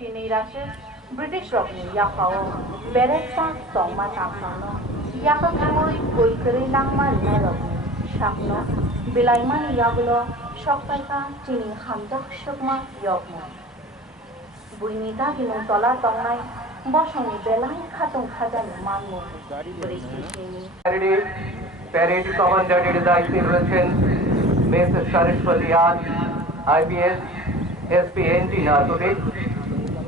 Chini Russia, British Rockney Yakao, Bereksa Songma Tamsano, Yakakamo, Kulkari Langma Rina Rockney, Shakno, Bilaimani Yagulo, Shokpaika, Chini Hamjak Shukma Yokmo. Buinita Himon Tola Tongai, Boshoni Belai Katung Kajani Mamu, British Chini. Parade Commander দায়িত্বে রয়েছেন Miss Saraswati আজ IPS SPNT narcotics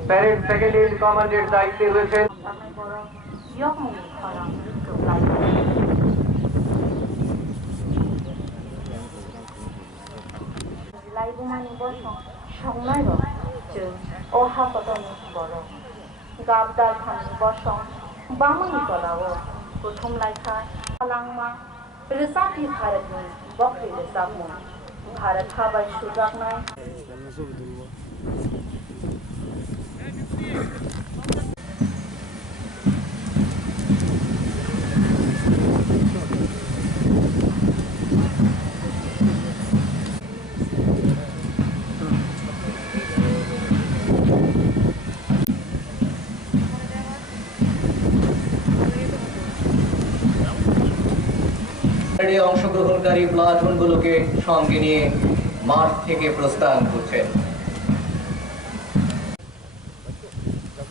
parade second in কমান্ডের দায়িত্বে রয়েছেন লাইবুমানি বসং সংনাই র जों अहा पतनि बर गाबदार फानि बसं बामनि तलाव प्रथम लाइखा लांमा रोजाखि भारतनि बख्रि रोजाबमु भारत हाबाय सुजागनाय অংশগ্রহণকারী প্লাটুনগুলোকে সঙ্গে নিয়ে মাঠ থেকে প্রস্থান করছেন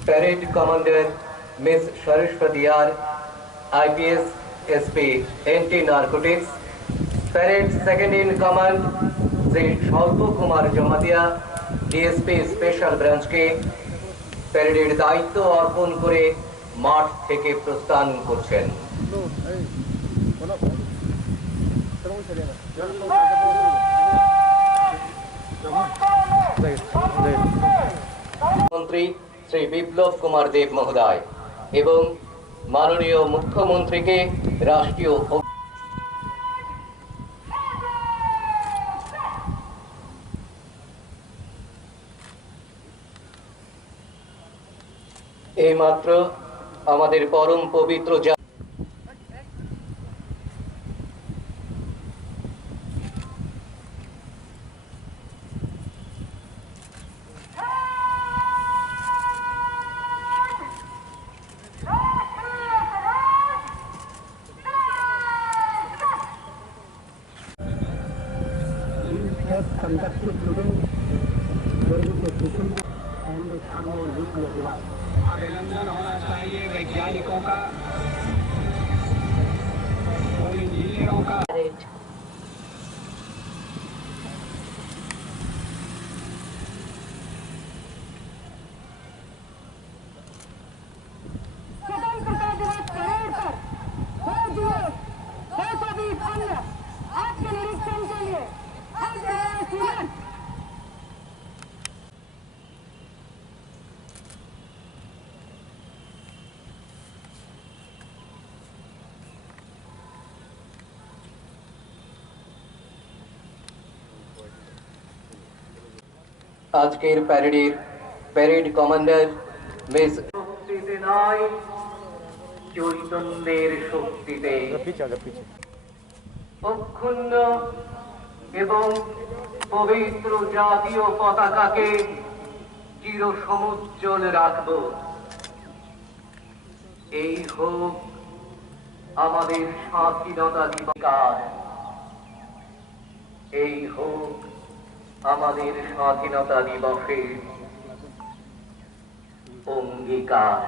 প্যারেড কমান্ডার মিস সরস্বতী আর IPS SP NT narcotics parade second in command Shri Swalpa Kumar Jamatia DSP special ব্রাঞ্চকে প্যারেডের দায়িত্ব অর্পণ করে মাঠ থেকে প্রস্থান করছেন মন্ত্রী শ্রী বিপ্লব কুমার দেব মহোদয় এবং মাননীয় মুখ্যমন্ত্রীকে রাষ্ট্রীয় এইমাত্র আমাদের পরম পবিত্র conducted today there is a session on the thermal nuclear अभिनंदन होना चाहिए वैज्ञानिकों का और इंजीनियरों का আজকের প্যারেডের প্যারেড কমান্ডার মিস শক্তিতে নয় চৈতন্যের শক্তিতে অক্ষুণ্ণ এবং পবিত্র জাতীয় পতাকাকে চির সমুজ্জ্বল রাখব এই হোক আমাদের স্বাধীনতা দিবস এই হোক আমাদের স্বাধীনতা দিবসের অঙ্গীকার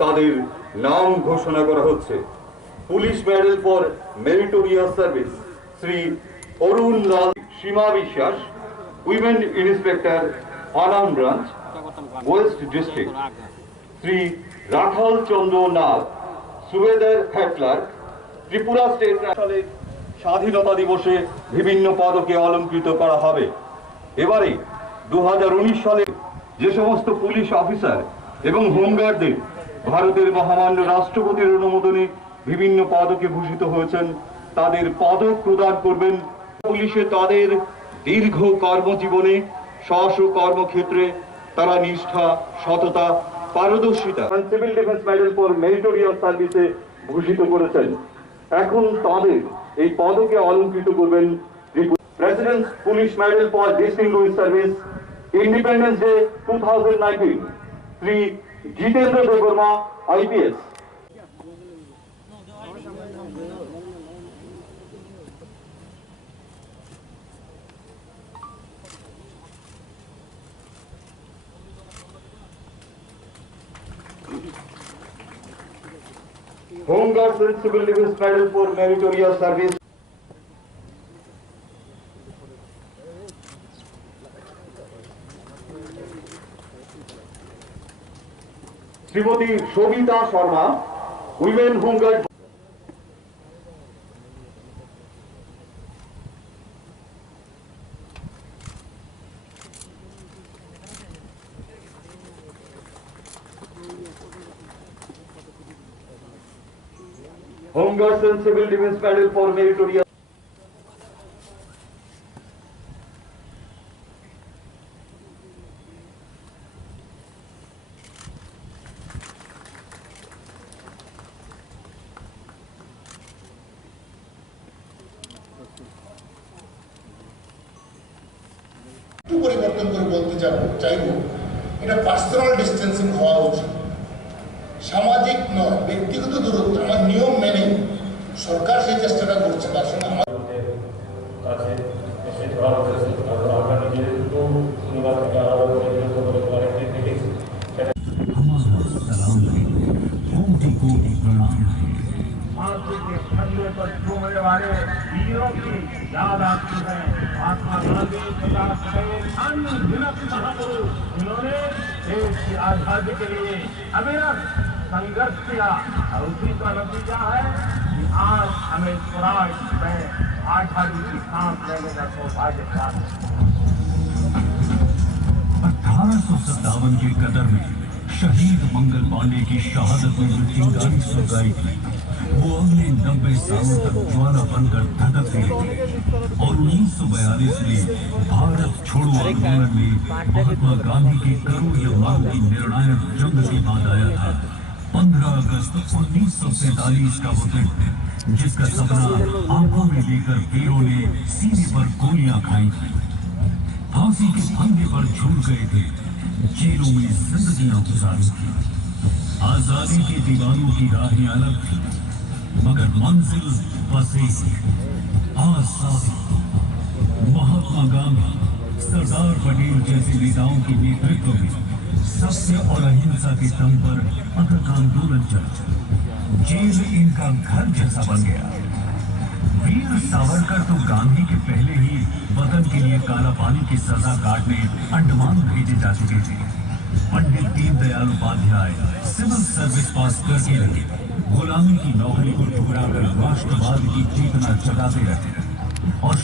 তাদের নাম ঘোষণা করা হচ্ছে। Police medal for meritorious service Shri Arun Lal Sima Biswas, women inspector আনাম branch west district, Shri Rakhal Chandra Nath সুবেদার হেড ক্লার্ক ত্রিপুরা স্টেট। সালে স্বাধীনতা দিবসে বিভিন্ন পদকে অলঙ্কৃত করা হবে। এবারে 2019 সালে যে সমস্ত পুলিশ অফিসার এবং হোমগার্ডদের ভারতের মহামান্য রাষ্ট্রপতির অনুমোদনে বিভিন্ন পদকে ভূষিত হয়েছেন, তাদের পদক প্রদান করবেন। পুলিশে তাদের দীর্ঘ কর্মজীবনে স্ব কর্মক্ষেত্রে তারা নিষ্ঠা, সততা, পারদর্শিতা civil defence medal for meritorious সার্ভিসে ভূষিত করেছেন। এখন তাদের এই পদকে অলঙ্কৃত করবেন president's police medal for distinguished service independence day 2019 Shri Jitendra Debbarma IPS। Home Guards and Civil Defense Medal for Meritorious Service Shrimati Savita Sharma, women home guard. Home Guards and Civil Defense Medal for Meritorious। পরিবর্তন করে বলতে চাইব, এটা পার্সোনাল ডিস্টেন্সিং হওয়া উচিত, সামাজিক নয়, ব্যক্তিগত দূরত্ব। আমার নিয়ম মেনে সরকার সেই চেষ্টাটা করছে, তার সঙ্গে আমার फांसी के फंदे पर झूमने वाले वीरों की याद आती है। महात्मा गांधी, सरदार पटेल, अनगिनत महापुरुष, इन्होंने देश की आजादी के लिए अविरत संघर्ष किया और उसी का नतीजा है कि आज हमें स्वराज में आजादी की सांस लेने का सौभाग्य प्राप्त है। 1857 के कतर में शहीद मंगल पांडे की शहादत में जो चिंगारी सुलगाई थी, वो अगले 90 सालों तक ज्वाला बनकर धधकती रही और 1942 में भारत छोड़ो आंदोलन में महात्मा गांधी की करोड़ युवाओं की निर्णायक जंग के बाद आया था 15 अगस्त 1947 का वो दिन, जिसका सपना आंखों में लेकर वीरों ने सीने पर गोलियां खाई थी, फांसी के फंदे पर झूल गए थे, जेलों में जिंदगियां गुजारी थी। आजादी के दीवारों की राहें अलग थी, मगर मंजिल बस एक। आजादी। महात्मा गांधी, सरदार पटेल जैसे नेताओं के नेतृत्व में सत्य और अहिंसा के दम पर अथक आंदोलन चला। जेल इनका घर जैसा बन गया। वीर सावरकर तो गांधी के पहले ही वतन के लिए काला पानी की सजा काटने अंडमान भेजे जा चुके थे। पंडित दीनदयाल उपाध्याय सिविल सर्विस पास करके रहे, गुलामी की नौकरी को ठुकराकर राष्ट्रवाद की चेतना जगाते रहते और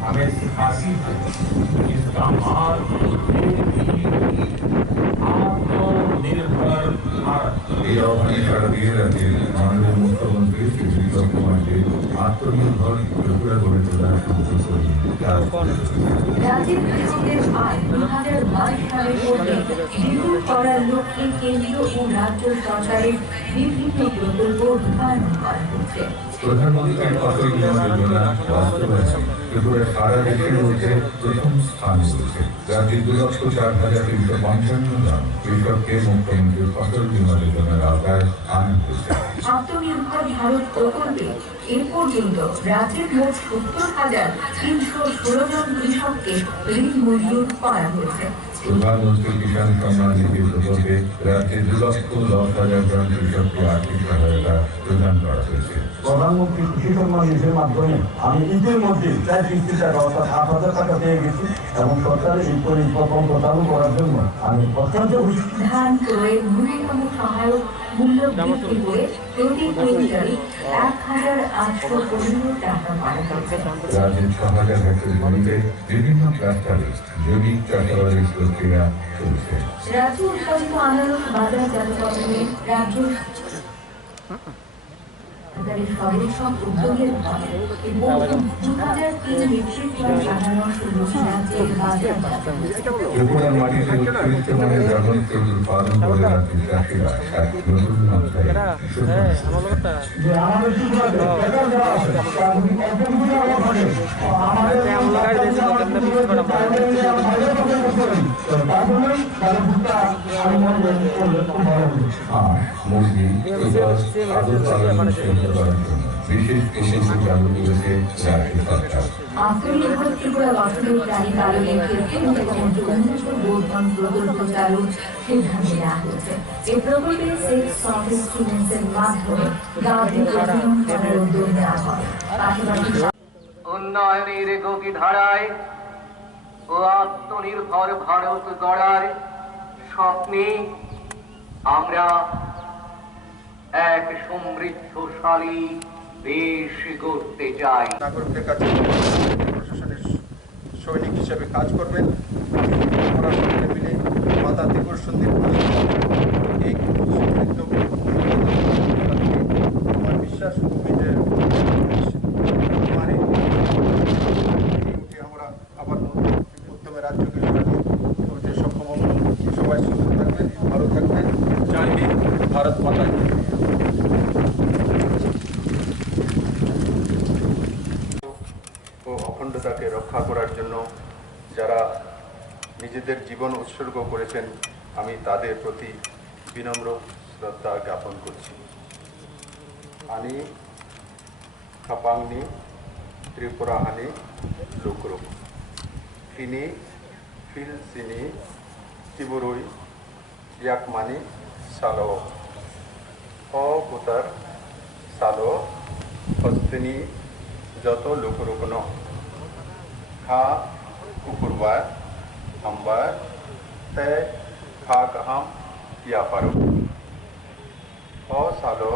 हमें सिखाती है इसका मार्ग आत्मनिर्भर भारत। এই আহ্বানে সাড়া দিয়ে রাজ্যের মাননীয় মুখ্যমন্ত্রী শ্রী বিপ্লব কুমার দেব আত্মনির্ভর ত্রিপুরা গড়ে তোলার সংকল্প নিয়ে রাজ্যের কৃষকদের আয় 2022 সালের মধ্যে দ্বিগুণ করার লক্ষ্যে কেন্দ্রীয় ও রাজ্য সরকারের বিভিন্ন প্রকল্প রূপায়ণ করা হচ্ছে। প্রধানমন্ত্রী ফসল বীমা যোজনা বাস্তবায়নে ত্রিপুরা সারা দেশের মধ্যে প্রথম স্থানে রয়েছে। রাজ্যের 2,04,355 জন কৃষককে মুখ্যমন্ত্রী ফসল বীমা যোজনার আওতায় আনা হয়েছে। আত্মনির্ভর ভারত প্রকল্পে এ পর্যন্ত রাজ্যের মোট 70,316 জন কৃষককে ঋণ মঞ্জুর করা হয়েছে। প্রধানমন্ত্রী কিষাণ সম্মান নিধি প্রকল্পে রাজ্যে 2,10,000 জন কৃষককে আর্থিক সহায়তা প্রদান করা হয়েছে। প্রধানমন্ত্রী কৃষি সম্মান নিধির মাধ্যমে আমি ইতিমধ্যে প্রায় 30 টাকা অর্থাৎ 8,000 টাকা পেয়ে গেছি এবং সরকারের এই প্রকল্প চালু করার জন্য আমি অত্যন্ত খুশি। ধান ক্রয়ের ন্যূনতম সহায়ক মূল্য বৃদ্ধি করে প্রতি কুইন্টালে 1,815 টাকা করা হয়েছে। রাজ্যের 6,000 হেক্টর জমিতে বিভিন্ন ক্লাস্টারে জৈবিক চাষাবাদের প্রক্রিয়া চলছে। রাজ্য উৎপাদিত আনারস বাজারজাতকরণে রাজ্য সর্বোচ্চ উদ্যোগের ফলে এবং 2003 মেট্রিক টন আনারস রাজ্যের বাজারজাত হয়েছে। ত্রিপুরার মাটিতে উৎকৃষ্ট মানের ড্রাগন ফ্রুট উৎপাদন করে রাজ্যের চাষিরা এক নতুন মাত্রায় যে আমাদের ত্রিপুরাতে বেকার যারা আছে তারা যদি অল্প কিছু টাকা থাকে আমাদের তার জন্য তাদের ভুট্টা আমি মনে করলে খুব ভালো হবে। হাঁস, মুরগি, ইগল, আদর পালন উৎসাহিত করার জন্য বিশেষ প্রকল্প চালু করেছে রাজ্য সরকার। আত্মনির্ভর ত্রিপুরা গঠনের তালিকায়নের ক্ষেত্রে মুখ্যমন্ত্রী উন্নত বোধন প্রকল্প চালুর সিদ্ধান্ত নেওয়া হয়েছে। এই প্রকল্পে সেক্স সার্ভিস স্টুডেন্টসের মাধ্যমে গাঁওকে প্রজনন করার উদ্যোগ নেওয়া হয়। পাশাপাশি উন্নয়নের গতি ধারায় ও আত্মনির্ভর ভারত গড়ার স্বপ্নে আমরা এক সমৃদ্ধশালী দেশ গড়তে চাই। নাগরিকদের কাছে প্রশাসনের সৈনিক হিসেবে কাজ করবেন। আমরা সকলে মিলে মাতা ত্রিপুর সুন্দর এই সমৃদ্ধ আমার বিশ্বাস যে আমরা আবার উদ্যমে রাজ্যকে করতে সক্ষম হব। সবাই সুস্থ থাকবেন, ভালো থাকবেন। জয় হিন্দ, ভারত মাতা কি। ও অখণ্ডতাকে রক্ষা করার জন্য যারা নিজেদের জীবন উৎসর্গ করেছেন, আমি তাদের প্রতি বিনম্র শ্রদ্ধা জ্ঞাপন করছি। আনি খাপাংনি ত্রিপুরা হানি লুকরুক ফিনি ফিল সিনি তিবুরুই ইয়াকমানি সালো অ কুতার সালো হস্তিনি যত লুকরুকন খা কুকুরবার হামবার তে খা কাহাম ইয়া পারো অ সালো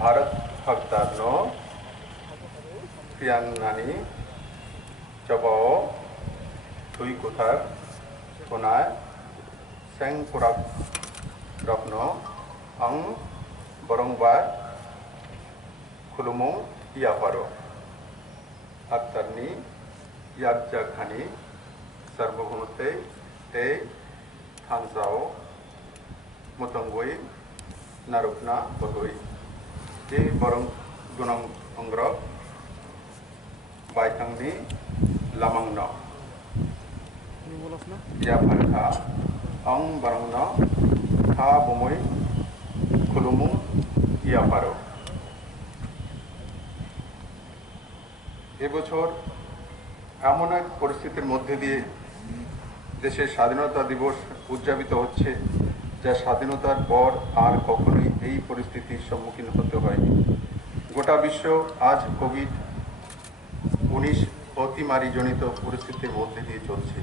भारत भक्तानो पियांगनानी चबाओ थुई कुथार कोनाय सेंग पुराक रपनो अंग बरंगबार खुलुमों या पारो अक्तरनी यागजाखानी सर्वभूमते ते थांसाओ मुतंगोई नारुपना बगोई जे बरं गुनं अंग्रब बायथांनि लामांनो या फारखा अं बरंनो खा बुमै खुलुमु या पारो। এবছর এমন এক পরিস্থিতির মধ্যে দিয়ে দেশের স্বাধীনতা দিবস উদযাপিত হচ্ছে, যা স্বাধীনতার পর আর কখনোই এই পরিস্থিতির সম্মুখীন হতে হয়নি। গোটা বিশ্ব আজ কোভিড-19 অতিমারীজনিত পরিস্থিতির মধ্যে দিয়ে চলছে।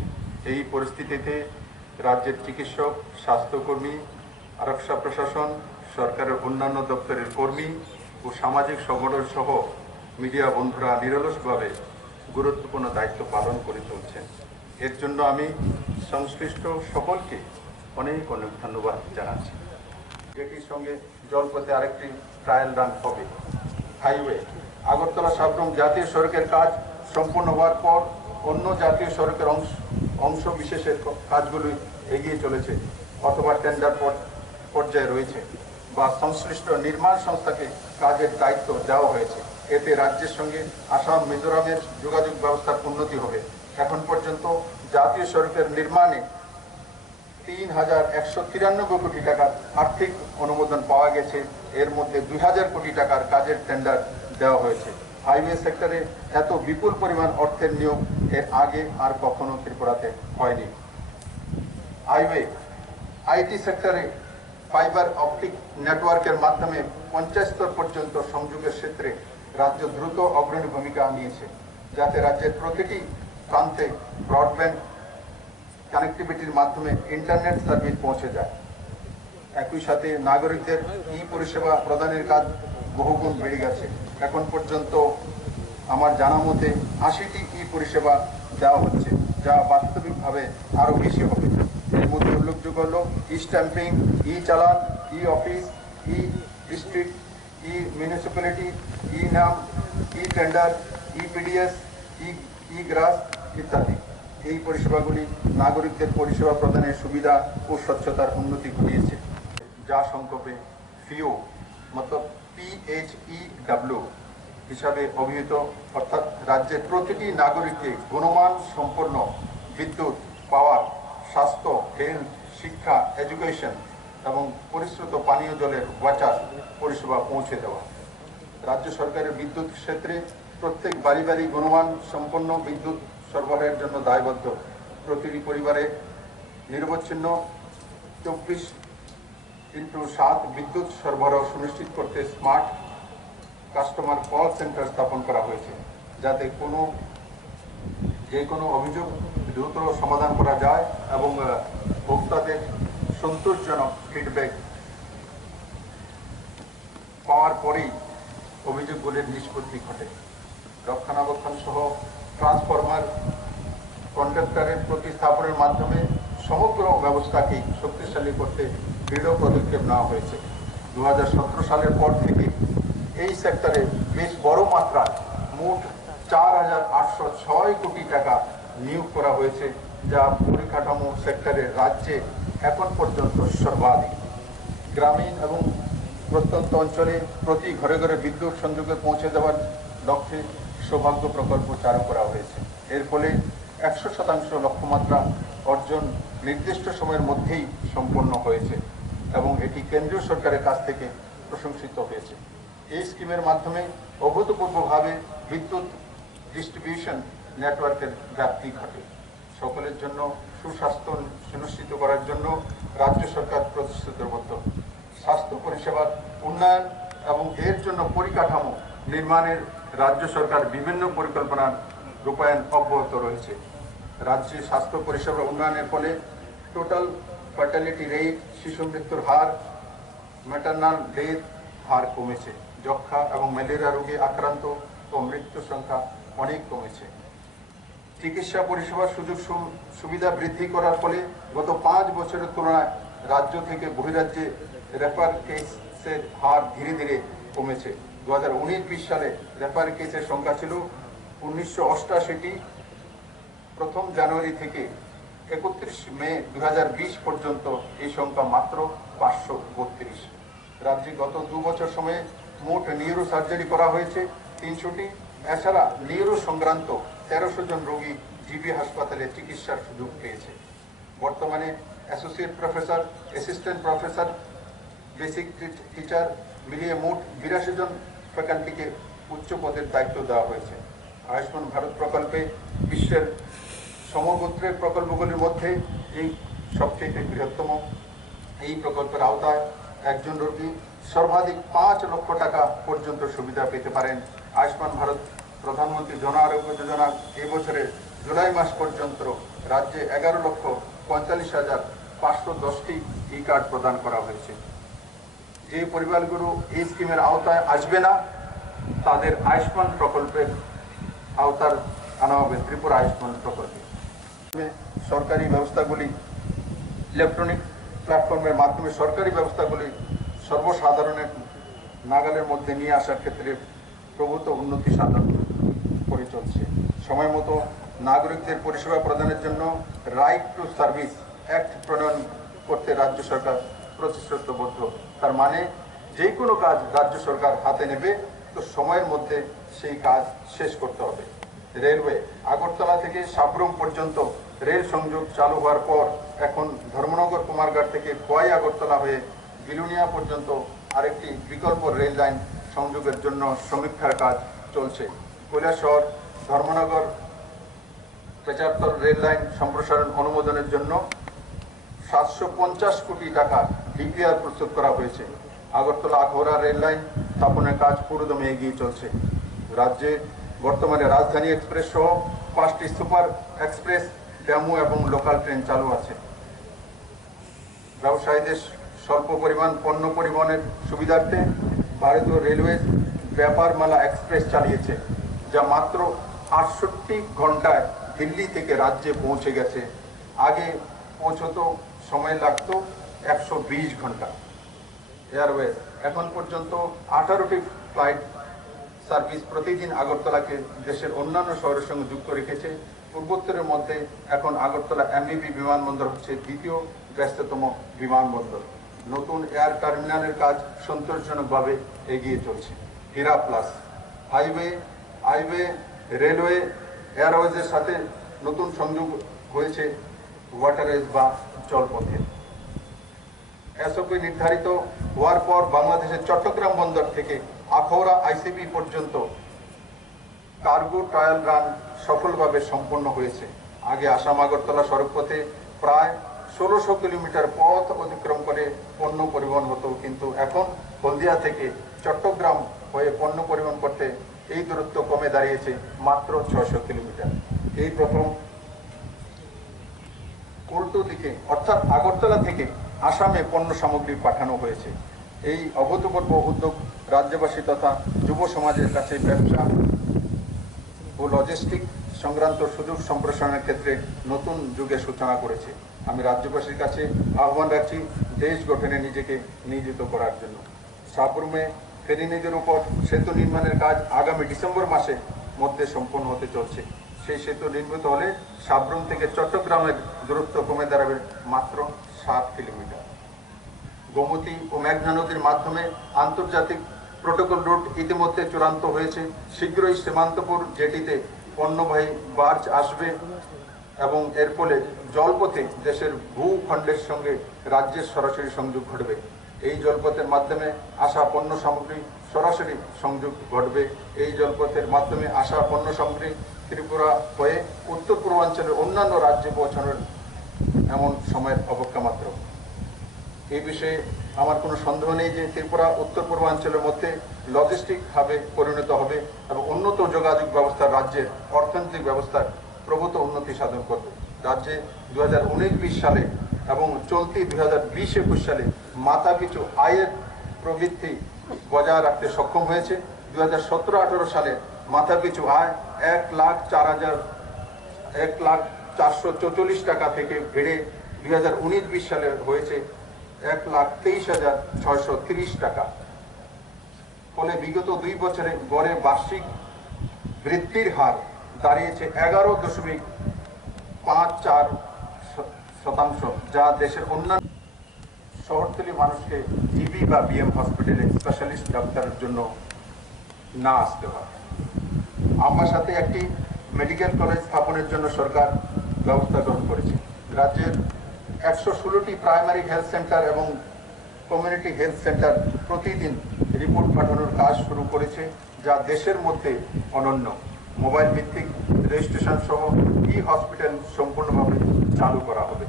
এই পরিস্থিতিতে রাজ্যের চিকিৎসক, স্বাস্থ্যকর্মী, আরক্ষা প্রশাসন, সরকারের অন্যান্য দপ্তরের কর্মী ও সামাজিক সংগঠন সহ মিডিয়া বন্ধুরা নিরলসভাবে গুরুত্বপূর্ণ দায়িত্ব পালন করে চলছেন। এর জন্য আমি সংশ্লিষ্ট সকলকে অনেক অনেক ধন্যবাদ জানাচ্ছি। এটির সঙ্গে জলপথে আরেকটি ট্রায়াল রান হবে। হাইওয়ে আগরতলা সাবরুম জাতীয় সড়কের কাজ সম্পূর্ণ হওয়ার পর অন্য জাতীয় সড়কের অংশ বিশেষের কাজগুলি এগিয়ে চলেছে অথবা টেন্ডার পর্যায়ে রয়েছে বা সংশ্লিষ্ট নির্মাণ সংস্থাকে কাজের দায়িত্ব দেওয়া হয়েছে। এতে রাজ্যের সঙ্গে আসাম, মিজোরামের যোগাযোগ ব্যবস্থার উন্নতি হবে। এখন পর্যন্ত জাতীয় সড়কের নির্মাণে ৩,১৯৩ কোটি টাকার আর্থিক অনুমোদন পাওয়া গেছে। এর মধ্যে ২,০০০ কোটি টাকার কাজের টেন্ডার দেওয়া হয়েছে। হাইওয়ে সেক্টরে এত বিপুল পরিমাণ অর্থের নিয়োগ এর আগে আর কখনো ত্রিপুরাতে হয়নি। হাইওয়ে আইটি সেক্টরে ফাইবার অপটিক নেটওয়ার্কের মাধ্যমে পঞ্চায়েত স্তর পর্যন্ত সংযোগের ক্ষেত্রে রাজ্য দ্রুত অগ্রণী ভূমিকা নিয়েছে, যাতে রাজ্যের প্রতিটি প্রান্তে ব্রডব্যান্ড কানেক্টিভিটির মাধ্যমে ইন্টারনেট সার্ভিস পৌঁছে যায়। একই সাথে নাগরিকদের ই পরিষেবা প্রদানের কাজ বহুগুণ বেড়ে গেছে। এখন পর্যন্ত আমার জানা মতে ৮০টি ই পরিষেবা দেওয়া হচ্ছে, যা বাস্তবিকভাবে আরও বেশি হবে। এর মধ্যে উল্লেখযোগ্য হল ই স্ট্যাম্পিং, ই চালান, ই অফিস, ই ডিস্ট্রিক্ট, ই মিউনিসিপ্যালিটি, ই নাম, ই টেন্ডার, ই পিডিএস, ই গ্রাস ইত্যাদি। এই পরিষেবাগুলি নাগরিকদের পরিষেবা প্রদানের সুবিধা ও স্বচ্ছতার উন্নতি ঘটিয়েছে, যা সংক্ষেপে ফিও মতলব PHEW হিসাবে অভিহিত, অর্থাৎ রাজ্যের প্রতিটি নাগরিককে গুণমান সম্পন্ন বিদ্যুৎ, পাওয়ার, স্বাস্থ্য, হেলথ, শিক্ষা, এডুকেশন এবং পরিশ্রুত পানীয় জলের ওয়াটার পরিষেবা পৌঁছে দেওয়া। রাজ্য সরকারের বিদ্যুৎ ক্ষেত্রে প্রত্যেক বাড়ি বাড়ি গুণমান সম্পন্ন বিদ্যুৎ সরবরাহের জন্য দায়বদ্ধ। প্রতিটি পরিবারে নিরবচ্ছিন্ন 24x7 বিদ্যুৎ সরবরাহ সুনিশ্চিত করতে স্মার্ট কাস্টমার কল সেন্টার স্থাপন করা হয়েছে, যাতে যে কোনো অভিযোগ দ্রুত সমাধান করা যায় এবং ভোক্তাদের সন্তোষজনক ফিডব্যাক পাওয়ার পরেই অভিযোগগুলির নিষ্পত্তি ঘটে। রক্ষণাবেক্ষণ সহ ট্রান্সফরমার কন্ডাক্টরের প্রতিস্থাপনের মাধ্যমে সমগ্র ব্যবস্থাকেই শক্তিশালী করতে দৃঢ় পদক্ষেপ নেওয়া হয়েছে। 2017 সালের পর থেকে এই সেক্টরে বেশ বড় মাত্রায় মোট 4,806 কোটি টাকা নিয়োগ করা হয়েছে, যা পরিকাঠামো সেক্টরের রাজ্যে এখন পর্যন্ত সর্বাধিক। গ্রামীণ এবং প্রত্যন্ত অঞ্চলে প্রতি ঘরে ঘরে বিদ্যুৎ সংযোগে পৌঁছে দেওয়ার লক্ষ্যে সৌভাগ্য প্রকল্প চালু করা হয়েছে। এর ফলে 100% লক্ষ্যমাত্রা অর্জন নির্দিষ্ট সময়ের মধ্যেই সম্পন্ন হয়েছে এবং এটি কেন্দ্রীয় সরকারের কাছ থেকে প্রশংসিত হয়েছে। এই স্কিমের মাধ্যমে অভূতপূর্বভাবে বিদ্যুৎ ডিস্ট্রিবিউশন নেটওয়ার্কের ব্যাপ্তি ঘটে। সকলের জন্য সুস্বাস্থ্য সুনিশ্চিত করার জন্য রাজ্য সরকার প্রতিশ্রুতিবদ্ধ। স্বাস্থ্য পরিষেবার উন্নয়ন এবং এর জন্য পরিকাঠামো নির্মাণের রাজ্য সরকার বিভিন্ন পরিকল্পনার রূপায়ণ অব্যাহত রয়েছে। রাজ্যে স্বাস্থ্য পরিষেবা উন্নয়নের ফলে টোটাল ফার্টিলিটি রেট, শিশু মৃত্যুর হার, ম্যাটারনাল ডেথ হার কমেছে। যক্ষা এবং ম্যালেরিয়া রোগে আক্রান্ত ও মৃত্যুর সংখ্যা অনেক কমেছে। চিকিৎসা পরিষেবার সুযোগ সুবিধা বৃদ্ধি করার ফলে গত 5 বছরের তুলনায় রাজ্য থেকে বহিরাজ্যে রেফার কেসের হার ধীরে ধীরে কমেছে। 2019-20 সালে রেফার কেসের সংখ্যা ছিল 1988টি। 1 জানুয়ারি থেকে 31 মে 2020 পর্যন্ত এই সংখ্যা মাত্র 532। রাজ্যে গত 2 বছর সময়ে মোট নিউরো সার্জারি করা হয়েছে 300টি। এছাড়া নিউরো সংক্রান্ত 1300 জন রোগী জিবি হাসপাতালে চিকিৎসার সুযোগ পেয়েছে। বর্তমানে associate professor, assistant professor, basic teacher মিলিয়ে মোট 82 জন ফ্যাকাল্টিকে উচ্চ পদের দায়িত্ব দেওয়া হয়েছে। আয়ুষ্মান ভারত প্রকল্পে বিশ্বের সমগোত্রের প্রকল্পগুলির মধ্যে এই সবচেয়ে বৃহত্তম। এই প্রকল্পের আওতায় একজন রোগী সর্বাধিক 5 লক্ষ টাকা পর্যন্ত সুবিধা পেতে পারেন। আয়ুষ্মান ভারত প্রধানমন্ত্রী জন আরোগ্য যোজনা এই বছরের জুলাই মাস পর্যন্ত রাজ্যে 11,45,510টি ই কার্ড প্রদান করা হয়েছে। যে পরিবারগুলো এই স্কিমের আওতায় আসবে না তাদের আয়ুষ্মান প্রকল্পের আওতার আনা হবে ত্রিপুরা আয়ুষ্মান প্রকল্পে। সরকারি ব্যবস্থাগুলি ইলেকট্রনিক প্ল্যাটফর্মের মাধ্যমে সরকারি ব্যবস্থাগুলি সর্বসাধারণের নাগালের মধ্যে নিয়ে আসার ক্ষেত্রে প্রভূত উন্নতি সাধন করে চলছে। সময় মতো নাগরিকদের পরিষেবা প্রদানের জন্য রাইট টু সার্ভিস অ্যাক্ট প্রণয়ন করতে রাজ্য সরকার প্রতিশ্রুতিবদ্ধ। তার মানে যে কোনো কাজ রাজ্য সরকার হাতে নেবে তো সময়ের মধ্যে সেই কাজ শেষ করতে হবে। রেলওয়ে আগরতলা থেকে সাব্রুম পর্যন্ত রেল সংযোগ চালু হওয়ার পর এখন ধর্মনগর কুমারঘাট থেকে খোয়াই আগরতলা হয়ে বিলুনিয়া পর্যন্ত আরেকটি বিকল্প রেল লাইন সংযোগের জন্য সমীক্ষার কাজ চলছে। কৈলাসহর ধর্মনগর 75 রেল লাইন সম্প্রসারণ অনুমোদনের জন্য 750 কোটি টাকা ডিপিআর প্রস্তুত করা হয়েছে। আগরতলা আখাউড়া রেল লাইন স্থাপনের কাজ পুরোদমে এগিয়ে চলছে। রাজ্যে বর্তমানে রাজধানী এক্সপ্রেস সহ 5টি সুপার এক্সপ্রেস, ডেমু এবং লোকাল ট্রেন চালু আছে। ব্যবসায়ীদের স্বল্প পরিমাণ পণ্য পরিবহনের সুবিধার্থে ভারতীয় রেলওয়ে ব্যাপারমালা এক্সপ্রেস চালিয়েছে, যা মাত্র 68 ঘন্টায় দিল্লি থেকে রাজ্যে পৌঁছে গেছে। আগে পৌঁছতো সময় লাগতো 120 ঘন্টা। এয়ারওয়েজ এখন পর্যন্ত 18টি ফ্লাইট সার্ভিস প্রতিদিন আগরতলাকে দেশের অন্যান্য শহরের সঙ্গে যুক্ত রেখেছে। পূর্বোত্তরের মধ্যে এখন আগরতলা এমবিবি বিমানবন্দর হচ্ছে দ্বিতীয় ব্যস্ততম বিমানবন্দর। নতুন এয়ার টার্মিনালের কাজ সন্তোষজনকভাবে এগিয়ে চলছে। হীরা প্লাস হাইওয়ে রেলওয়ে এয়ারওয়েজের সাথে নতুন সংযোগ হয়েছে ওয়াটারওয়েজ বা জলপথে। এসওপি নির্ধারিত হওয়ার পর বাংলাদেশের চট্টগ্রাম বন্দর থেকে আখাউড়া আইসিপি পর্যন্ত কার্গো ট্রায়াল রান সফলভাবে সম্পন্ন হয়েছে। আগে আসাম আগরতলা সড়কপথে প্রায় 1600 কিলোমিটার পথ অতিক্রম করে পণ্য পরিবহন হতো, কিন্তু এখন হলদিয়া থেকে চট্টগ্রাম হয়ে পণ্য পরিবহন করতে এই দূরত্ব কমে দাঁড়িয়েছে মাত্র 600 কিলোমিটার। এই প্রথম উল্টো দিকে অর্থাৎ আগরতলা থেকে আসামে পণ্য সামগ্রী পাঠানো হয়েছে। এই অভূতপূর্ব উদ্যোগ রাজ্যবাসী তথা যুব সমাজের কাছে ব্যবসা ও লজিস্টিক সংক্রান্ত সুযোগ সম্প্রসারণের ক্ষেত্রে নতুন যুগের সূচনা করেছে। আমি রাজ্যবাসীর কাছে আহ্বান রাখছি দেশ গঠনে নিজেকে নিয়োজিত করার জন্য। সাবরুমে ফেনী নদীর উপর সেতু নির্মাণের কাজ আগামী ডিসেম্বর মাসের মধ্যে সম্পন্ন হতে চলছে। সেই সেতু নির্মিত হলে সাবরুম থেকে চট্টগ্রামের দূরত্ব কমে দাঁড়াবে মাত্র 7 কিলোমিটার। গোমতী ও মেঘনা নদীর মাধ্যমে আন্তর্জাতিক প্রোটোকল রুট ইতিমধ্যে চূড়ান্ত হয়েছে। শীঘ্রই সীমান্তপুর জেটিতে পণ্যবাহী বার্জ আসবে এবং এর ফলে জলপথে দেশের ভূখণ্ডের সঙ্গে রাজ্যের সরাসরি সংযোগ ঘটবে। এই জলপথের মাধ্যমে আসা পণ্য সামগ্রী সরাসরি সংযোগ ঘটবে। এই জলপথের মাধ্যমে আসা পণ্য সামগ্রী ত্রিপুরা হয়ে উত্তর পূর্বাঞ্চলের অন্যান্য রাজ্যে পৌঁছানোর এমন সময়ের অপেক্ষা মাত্র। এই বিষয়ে আমার কোনো সন্দেহ নেই যে ত্রিপুরা উত্তর পূর্বাঞ্চলের মধ্যে লজিস্টিক হাবে পরিণত হবে এবং উন্নত যোগাযোগ ব্যবস্থা রাজ্যের অর্থনৈতিক ব্যবস্থার প্রভূত উন্নতি সাধন করবে। রাজ্যে 2019-20 সালে এবং চলতি 2020-21 সালে মাথাপিছু আয়ের প্রবৃদ্ধি বজায় রাখতে সক্ষম হয়েছে। 2017-18 সালে মাথাপিছু আয় 1,04,444 টাকা থেকে বেড়ে 2019-20 সালে হয়েছে 1,23,630 টাকা। ফলে বিগত 2 বছরে গড়ে বার্ষিক বৃদ্ধির হার দাঁড়িয়েছে 11.54%, যা দেশের অন্যান্য শহরতলি মানুষকে জিবি বা বিএম হসপিটালে স্পেশালিস্ট ডাক্তারের জন্য না আসতে হয়। আমার সাথে একটি মেডিকেল কলেজ স্থাপনের জন্য সরকার ব্যবস্থা গ্রহণ করেছে। রাজ্যের 116টি প্রাইমারি হেলথ সেন্টার এবং কমিউনিটি হেলথ সেন্টার প্রতিদিন রিপোর্ট পাঠানোর কাজ শুরু করেছে, যা দেশের মধ্যে অনন্য। মোবাইল ভিত্তিক রেজিস্ট্রেশন সহ ই হসপিটাল সম্পূর্ণভাবে চালু করা হবে।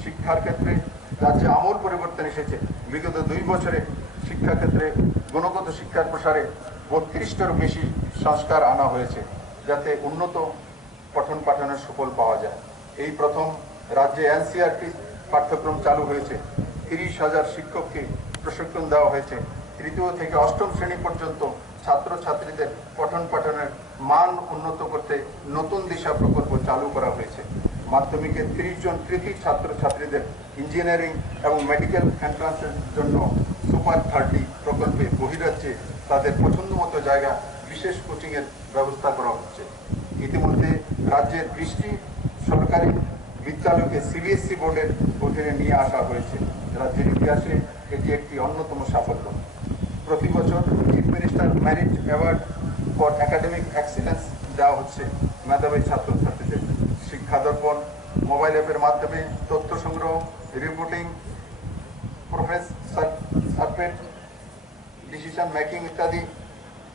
শিক্ষার ক্ষেত্রে রাজ্যে আমূল পরিবর্তন এসেছে। বিগত 2 বছরে শিক্ষাক্ষেত্রে গুণগত শিক্ষার প্রসারে 32টারও বেশি সংস্কার আনা হয়েছে, যাতে উন্নত পঠন পাঠনের সুফল পাওয়া যায়। এই প্রথম রাজ্যে এনসিইআরটি পাঠ্যক্রম চালু হয়েছে। 30,000 শিক্ষককে প্রশিক্ষণ দেওয়া হয়েছে। তৃতীয় থেকে অষ্টম শ্রেণী পর্যন্ত ছাত্রছাত্রীদের পঠন পাঠনের মান উন্নত করতে নতুন দিশা প্রকল্প চালু করা হয়েছে। মাধ্যমিকে 30 জন কৃতি ছাত্রছাত্রীদের ইঞ্জিনিয়ারিং এবং মেডিকেল এন্ট্রান্সের জন্য সুপার 30 প্রকল্পে বহিরাজ্যে তাদের পছন্দ মতো জায়গা বিশেষ কোচিংয়ের ব্যবস্থা করা হচ্ছে। ইতিমধ্যে রাজ্যের 20টি সরকারি বিদ্যালয়কে সিবিএসই বোর্ডের অধীনে নিয়ে আসা হয়েছে। রাজ্যের ইতিহাসে এটি একটি অন্যতম সাফল্য। প্রতি বছর chief minister merit award for academic excellence দেওয়া হচ্ছে মেধাবী ছাত্রছাত্রীদের। শিক্ষা দর্পণ মোবাইল অ্যাপের মাধ্যমে তথ্য সংগ্রহ, রিপোর্টিং, সার্ভে, ডিসিশন মেকিং ইত্যাদি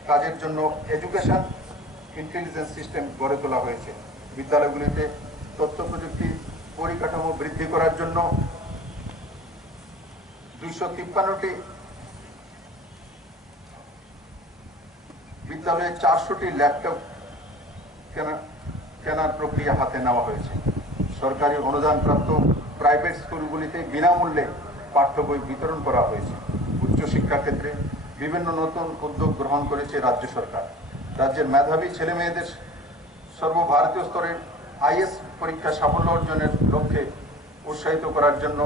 কাজের জন্য এডুকেশন ইন্টেলিজেন্স সিস্টেম গড়ে তোলা হয়েছে। বিদ্যালয়গুলিতে তথ্য প্রযুক্তি পরিকাঠামো বৃদ্ধি করার জন্য 253টি বিদ্যালয়ে 400টি ল্যাপটপ কেনার প্রক্রিয়া হাতে নেওয়া হয়েছে। সরকারি অনুদানপ্রাপ্ত প্রাইভেট স্কুলগুলিতে বিনামূল্যে পাঠ্য বই বিতরণ করা হয়েছে। উচ্চশিক্ষা ক্ষেত্রে বিভিন্ন নতুন উদ্যোগ গ্রহণ করেছে রাজ্য সরকার। রাজ্যের মেধাবী ছেলে মেয়েদের সর্বভারতীয় স্তরের আইএস পরীক্ষা সাফল্য অর্জনের লক্ষ্যে উৎসাহিত করার জন্য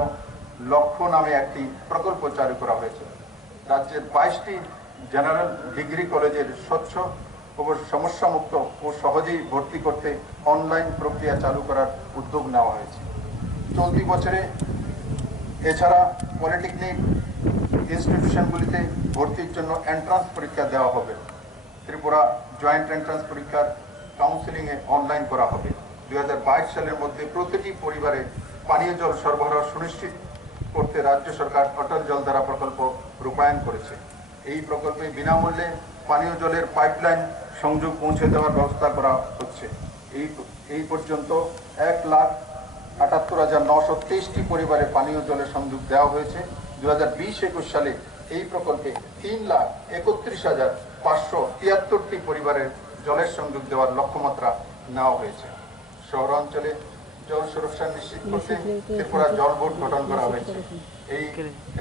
লক্ষ্য নামে একটি প্রকল্প চালু করা হয়েছে। রাজ্যের 22টি জেনারেল ডিগ্রি কলেজের স্বচ্ছ ও সমস্যামুক্ত ও সহজেই ভর্তি করতে অনলাইন প্রক্রিয়া চালু করার উদ্যোগ নেওয়া হয়েছে। চলতি বছরে এছাড়া পলিটেকনিক ইনস্টিটিউশনগুলিতে ভর্তির জন্য এন্ট্রান্স পরীক্ষা দেওয়া হবে। ত্রিপুরা জয়েন্ট এন্ট্রান্স পরীক্ষার কাউন্সেলিংয়ে অনলাইন করা হবে। 2022 সালের মধ্যে প্রতিটি পরিবারে পানীয় জল সরবরাহ সুনিশ্চিত করতে রাজ্য সরকার অটল জলধারা প্রকল্প রূপায়ণ করেছে। এই প্রকল্পে বিনামূল্যে পানীয় জলের পাইপলাইন সংযোগ পৌঁছে দেওয়ার ব্যবস্থা করা হচ্ছে। এই পর্যন্ত 1,78,923টি পরিবারে পানীয় জলের সংযোগ দেওয়া হয়েছে। 2020-21 সালে এই প্রকল্পে 3,31,573টি পরিবারের জলের সংযোগ দেওয়ার লক্ষ্যমাত্রা নেওয়া হয়েছে। শহরাঞ্চলে জল সুরক্ষা নিশ্চিত করতে ত্রিপুরা জল বোর্ড গঠন করা হয়েছে। এই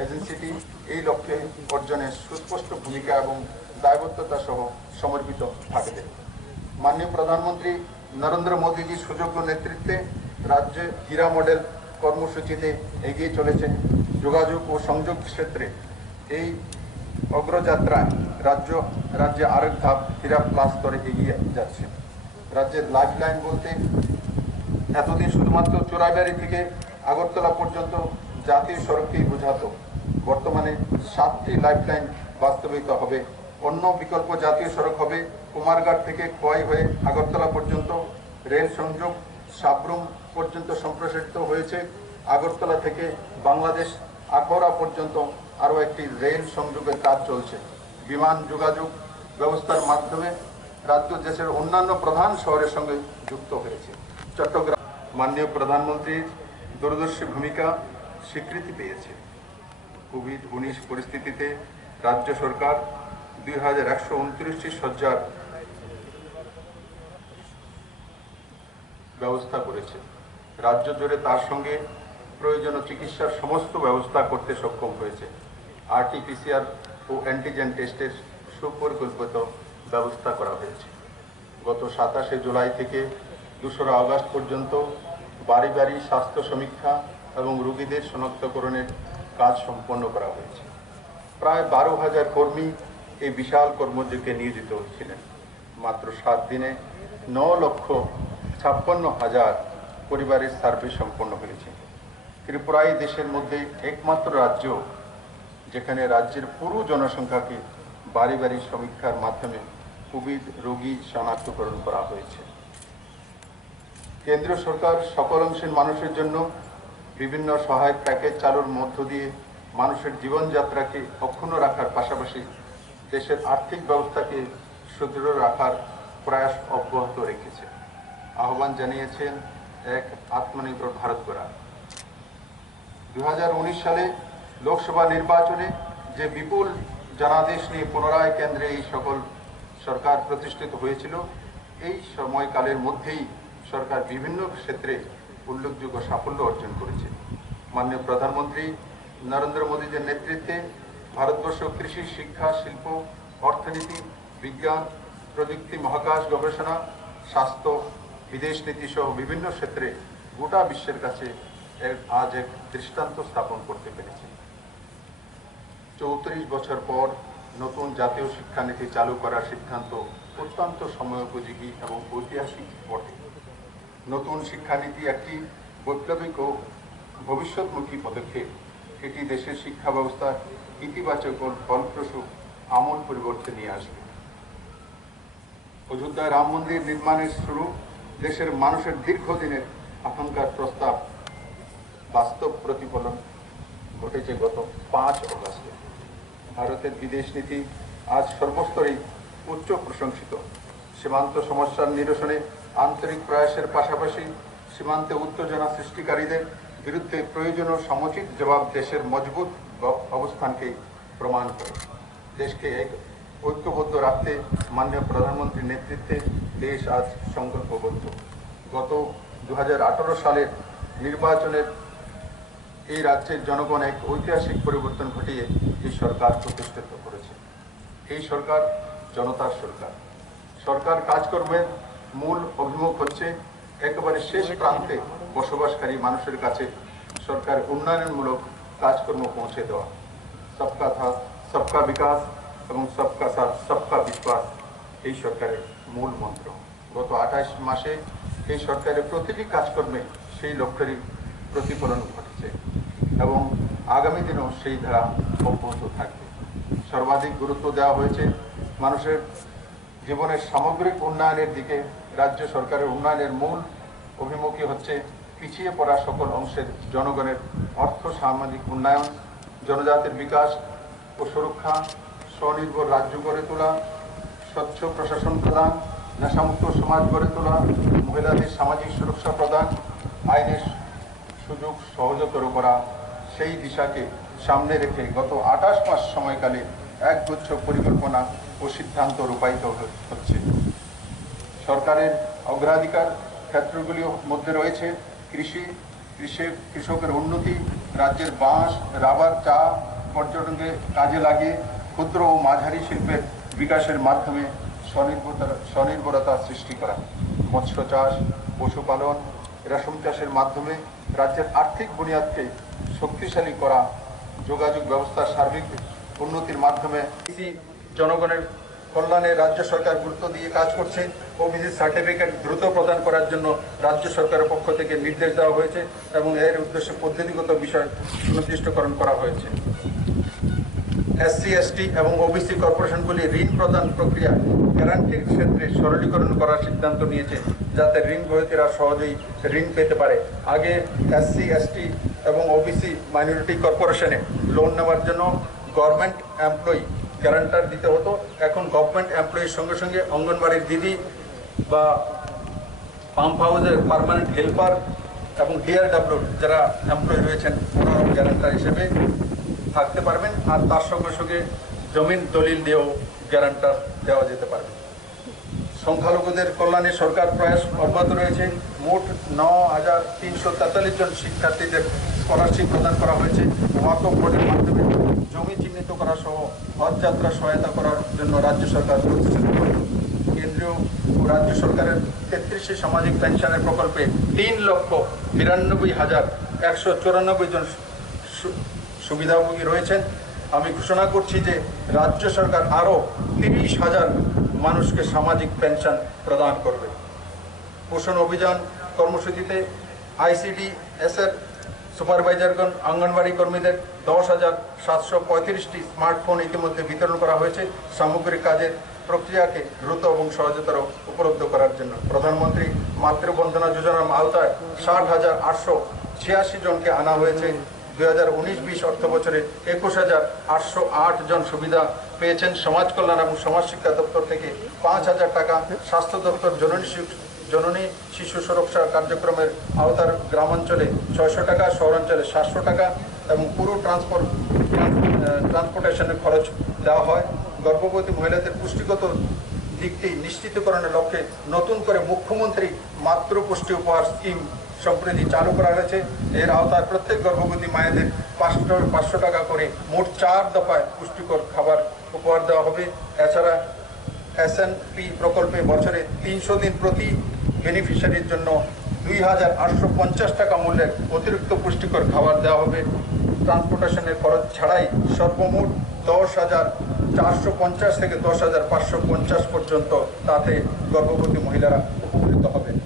এজেন্সিটি এই লক্ষ্যে অর্জনে সুস্পষ্ট ভূমিকা এবং দায়বদ্ধতা সহ সমর্পিত থাকবে। মাননীয় প্রধানমন্ত্রী নরেন্দ্র মোদীজির সুযোগ্য নেতৃত্বে রাজ্যে হীরা মডেল কর্মসূচিতে এগিয়ে চলেছে। যোগাযোগ ও সংযোগ ক্ষেত্রে এই অগ্রযাত্রায় রাজ্যে আরেক ধাপ হীরা প্লাস স্তরে এগিয়ে যাচ্ছে। রাজ্যের লাইফলাইন বলতে এতদিন শুধুমাত্র চোরাইবাড়ি থেকে আগরতলা পর্যন্ত জাতীয় সড়ককেই বোঝাতো। বর্তমানে 7টি লাইফলাইন বাস্তবায়িত হবে। অন্য বিকল্প জাতীয় সড়ক হবে কুমারঘাট থেকে খোয়াই হয়ে আগরতলা পর্যন্ত। রেল সংযোগ সাবরুম পর্যন্ত সম্প্রসারিত হয়েছে। আগরতলা থেকে বাংলাদেশ আখাউড়া পর্যন্ত আরও একটি রেল সংযোগের কাজ চলছে। বিমান যোগাযোগ ব্যবস্থার মাধ্যমে রাজ্য দেশের অন্যান্য প্রধান শহরের সঙ্গে যুক্ত হয়েছে। চট্টগ্রাম মাননীয় প্রধানমন্ত্রীর দূরদর্শী ভূমিকা স্বীকৃতি পেয়েছে। কোভিড-19 পরিস্থিতিতে রাজ্য সরকার 2,129টি শয্যার ব্যবস্থা করেছে। রাজ্য জুড়ে তার সঙ্গে প্রয়োজনীয় চিকিৎসার সমস্ত ব্যবস্থা করতে সক্ষম হয়েছে। RT-PCR ও অ্যান্টিজেন টেস্টের সুপরিকল্পিত ব্যবস্থা করা হয়েছে। গত 27শে জুলাই থেকে 2রা আগস্ট পর্যন্ত বাড়ি বাড়ি স্বাস্থ্য সমীক্ষা এবং রোগীদের শনাক্তকরণের কাজ সম্পন্ন করা হয়েছে। প্রায় 12,000 কর্মী এই বিশাল কর্মযজ্ঞে নিয়োজিত ছিলেন। মাত্র 7 দিনে 9,56,000 পরিবারের সার্ভে সম্পন্ন হয়েছে। ত্রিপুরাই দেশের মধ্যে একমাত্র রাজ্য যেখানে রাজ্যের পুরো জনসংখ্যাকে বাড়ি বাড়ি সমীক্ষার মাধ্যমে কোভিড রোগী শনাক্তকরণ করা হয়েছে। কেন্দ্রীয় সরকার সকল অংশের মানুষের জন্য বিভিন্ন সহায়ক প্যাকেজ চালুর মধ্য দিয়ে মানুষের জীবনযাত্রাকে অক্ষুণ্ণ রাখার পাশাপাশি দেশের আর্থিক ব্যবস্থাকে সুদৃঢ় রাখার প্রয়াস অব্যাহত রেখেছে। আহ্বান জানিয়েছেন এক আত্মনির্ভর ভারত গড়া। 2019 সালে লোকসভা নির্বাচনে যে বিপুল জনাদেশ নিয়ে পুনরায় কেন্দ্রে এই সকল সরকার প্রতিষ্ঠিত হয়েছিল, এই সময়কালের মধ্যেই সরকার বিভিন্ন ক্ষেত্রে উল্লেখযোগ্য সাফল্য অর্জন করেছে। মাননীয় প্রধানমন্ত্রী নরেন্দ্র মোদীর নেতৃত্বে ভারতবর্ষ কৃষি, শিক্ষা, শিল্প, অর্থনীতি, বিজ্ঞান, প্রযুক্তি, মহাকাশ গবেষণা, স্বাস্থ্য, বিদেশ নীতি সহ বিভিন্ন ক্ষেত্রে গোটা বিশ্বের কাছে আজ এক দৃষ্টান্ত স্থাপন করতে পেরেছে। 34 বছর পর নতুন জাতীয় শিক্ষানীতি চালু করার সিদ্ধান্ত অত্যন্ত সময়োপযোগী এবং ঐতিহাসিক বটে। নতুন শিক্ষানীতি একটি বৈপ্লবিক ও ভবিষ্যৎমুখী পদক্ষেপ। এটি দেশের শিক্ষা ব্যবস্থার ইতিবাচক ও ফলপ্রসূ আমূল পরিবর্তন নিয়ে আসবে। অযোধ্যায় রাম মন্দির নির্মাণের শুরু দেশের মানুষের দীর্ঘদিনের আকাঙ্ক্ষার প্রস্তাব বাস্তব প্রতিফলন ঘটেছে গত 5 অগস্টে। ভারতের বিদেশ নীতি আজ সর্বস্তরেই উচ্চ প্রশংসিত। সীমান্ত সমস্যার নিরসনে আন্তরিক প্রয়াসের পাশাপাশি সীমান্তে উত্তেজনা সৃষ্টিকারীদের বিরুদ্ধে প্রয়োজনীয় সমুচিত জবাব দেশের মজবুত অবস্থানকে প্রমাণ করে। দেশকে ঐক্যবদ্ধ রাখতে মাননীয় প্রধানমন্ত্রীর নেতৃত্বে দেশ আজ সংকল্পবদ্ধ। গত 2018 সালের নির্বাচনের এই রাজ্যের জনগণ এক ঐতিহাসিক পরিবর্তন ঘটিয়ে এই সরকার প্রতিষ্ঠিত করেছে। এই সরকার জনতার সরকার। সরকার কাজকর্মের মূল অভিমুখ হচ্ছে একেবারে শেষ প্রান্তে বসবাসকারী মানুষের কাছে সরকার উন্নয়নমূলক কাজকর্ম পৌঁছে দেওয়া। সবকা সাথ, সবকা বিকাশ এবং সবকা সাথ, সবকা বিশ্বাস এই সরকারের মূল মন্ত্র। গত 28 মাসে এই সরকারের প্রতিটি কাজকর্মে সেই লক্ষ্যেরই প্রতিফলন ঘটেছে এবং আগামী দিনেও সেই ধারা অব্যাহত থাকবে। সর্বাধিক গুরুত্ব দেওয়া হয়েছে মানুষের জীবনের সামগ্রিক উন্নয়নের দিকে। রাজ্য সরকারের উন্নয়নের মূল অভিমুখী হচ্ছে পিছিয়ে পড়া সকল অংশের জনগণের অর্থ সামাজিক উন্নয়ন, জনজাতির বিকাশ ও সুরক্ষা, স্বনির্ভর রাজ্য গড়ে তোলা, স্বচ্ছ প্রশাসন প্রদান, নেশামুক্ত সমাজ গড়ে তোলা, মহিলাদের সামাজিক সুরক্ষা প্রদান, আইনের সুযোগ সহজতর করা। সেই দিশাকে সামনে রেখে গত 28 মাস সময়কালে একগুচ্ছ পরিকল্পনা ও সিদ্ধান্ত রূপায়িত হচ্ছে। সরকারের অগ্রাধিকার ক্ষেত্রগুলির মধ্যে রয়েছে কৃষি, কৃষকের উন্নতি, রাজ্যের বাঁশ, রাবার, চা, পর্যটনকে কাজে লাগিয়ে ক্ষুদ্র ও মাঝারি শিল্পের বিকাশের মাধ্যমে স্বনির্ভরতা সৃষ্টি করা, মৎস্য চাষ, পশুপালন, রেশম চাষের মাধ্যমে রাজ্যের আর্থিক বুনিয়াদকে শক্তিশালী করা, যোগাযোগ ব্যবস্থার সার্বিক উন্নতির মাধ্যমে জনগণের কল্যাণে রাজ্য সরকার গুরুত্ব দিয়ে কাজ করছে। ওবিসি সার্টিফিকেট দ্রুত প্রদান করার জন্য রাজ্য সরকারের পক্ষ থেকে নির্দেশ দেওয়া হয়েছে এবং এর উদ্দেশ্যে পদ্ধতিগত বিষয় সুনির্দিষ্টকরণ করা হয়েছে। এসসি, এসটি এবং ওবিসি কর্পোরেশনগুলি ঋণ প্রদান প্রক্রিয়া গ্যারান্টির ক্ষেত্রে সরলীকরণ করার সিদ্ধান্ত নিয়েছে, যাতে ঋণ গ্রহীতারা সহজেই ঋণ পেতে পারে। আগে এসসি, এসটি এবং ওবিসি মাইনরিটি কর্পোরেশনে লোন নেওয়ার জন্য গভর্নমেন্ট এমপ্লয়ি গ্যারান্টার দিতে হতো। এখন গভর্নমেন্ট এমপ্লয়ির সঙ্গে সঙ্গে অঙ্গনবাড়ির দিদি বা পাম্প হাউসের পার্মানেন্ট হেল্পার এবং ডিআরডব্লিউর যারা এমপ্লয়ি রয়েছেন ওনারাও গ্যারান্টার হিসেবে থাকতে পারবেন। আর তার সঙ্গে সঙ্গে জমিন দলিল দিয়েও গ্যারান্টার দেওয়া যেতে পারবে। সংখ্যালঘুদের কল্যাণে সরকার প্রয়াস অব্যাহত রয়েছে। মোট 9,343 জন শিক্ষার্থীদের স্কলারশিপ প্রদান করা হয়েছে। ওয়াকফ বোর্ডের মাধ্যমে জমি চিহ্নিত করা সহ হজযাত্রা সহায়তা করার জন্য রাজ্য সরকার প্রতিষ্ঠিত করে। কেন্দ্রীয় ও রাজ্য সরকারের 33 সামাজিক পেনশনের প্রকল্পে 3,92,194 জন সুবিধাভোগী রয়েছেন। আমি ঘোষণা করছি যে রাজ্য সরকার আরও 30,000 মানুষকে সামাজিক পেনশন প্রদান করবে। পোষণ অভিযান কর্মসূচিতে ICDS-এর সুপারভাইজারগণ অঙ্গনবাড়ি কর্মীদের 10,735টি স্মার্টফোন ইতিমধ্যে বিতরণ করা হয়েছে সামগ্রিক কাজের প্রক্রিয়াকে দ্রুত এবং সহজতর উপলব্ধ করার জন্য। প্রধানমন্ত্রী মাতৃবন্দনা যোজনার আওতায় 60,886 জনকে আনা হয়েছে। 2019-20 অর্থ বছরে 21,808 জন সুবিধা পেয়েছেন। সমাজ কল্যাণ এবং সমাজ শিক্ষা দপ্তর থেকে 5,000 টাকা, স্বাস্থ্য দপ্তর জননী জননী শিশু সুরক্ষা কার্যক্রমের আওতার গ্রামাঞ্চলে 600 টাকা, শহরাঞ্চলে 700 টাকা এবং পুরো ট্রান্সপোর্টেশনের খরচ দেওয়া হয়। গর্ভবতী মহিলাদের পুষ্টিগত দিকটি নিশ্চিতকরণের লক্ষ্যে নতুন করে মুখ্যমন্ত্রী মাতৃ পুষ্টি উপহার স্কিম সম্প্রতি চালু করা হয়েছে। এর আওতায় প্রত্যেক গর্ভবতী মায়েদের 500 টাকা করে মোট 4 দফায় পুষ্টিকর খাবার উপহার দেওয়া হবে। এছাড়া SNP প্রকল্পে বছরে 300 দিন প্রতি বেনিফিশিয়ারির জন্য 2850 টাকা মূল্যের অতিরিক্ত পুষ্টিকর খাবার দেওয়া হবে। ট্রান্সপোর্টেশনের খরচ ছাড়াই সর্বমোট 10,450 থেকে 10,550 পর্যন্ত তাতে গর্ভবতী মহিলারা উপকৃত হবেন।